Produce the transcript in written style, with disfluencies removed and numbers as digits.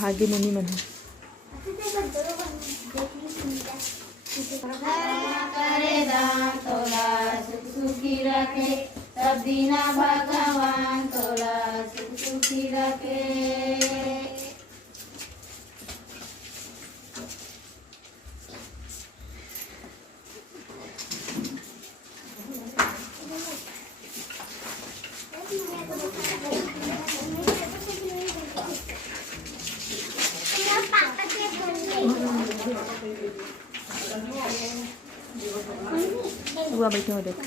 भाग्य मुनि मन करे दान तोला सुख सुखी रखे सब दीना भगवान तोला सुख सुखी रखे। हुआ बैठे हो देख